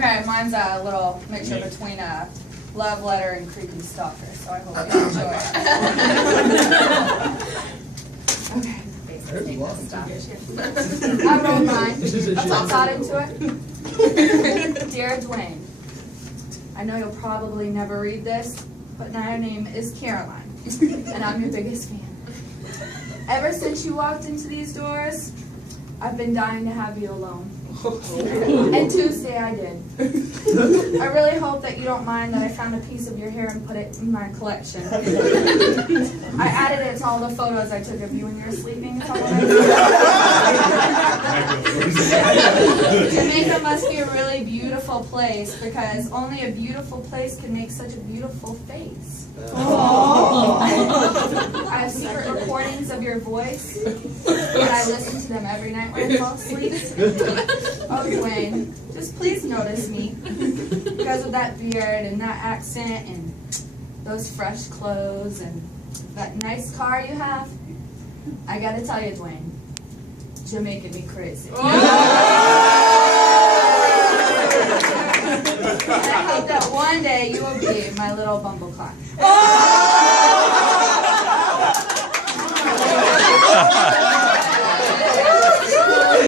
Okay, mine's a little mixture between a love letter and creepy stalker, so I hope you enjoy it. Okay, basically this stuff. I wrote mine. Let's all thought into it. Dear Dwayne, I know you'll probably never read this, but now your name is Caroline, and I'm your biggest fan. Ever since you walked into these doors, I've been dying to have you alone. And Tuesday I did. I really hope that you don't mind that I found a piece of your hair and put it in my collection. I added it to all the photos I took of you when you were sleeping. Jamaica must be a really beautiful place because only a beautiful place can make such a beautiful face. I have secret recordings of your voice, and I listen to them every night when I fall asleep. Oh, Dwayne, just please notice me. Because of that beard and that accent and those fresh clothes and that nice car you have, I gotta tell you, Dwayne, you're making me crazy. And I hope that one day you will be my little bumbleclot.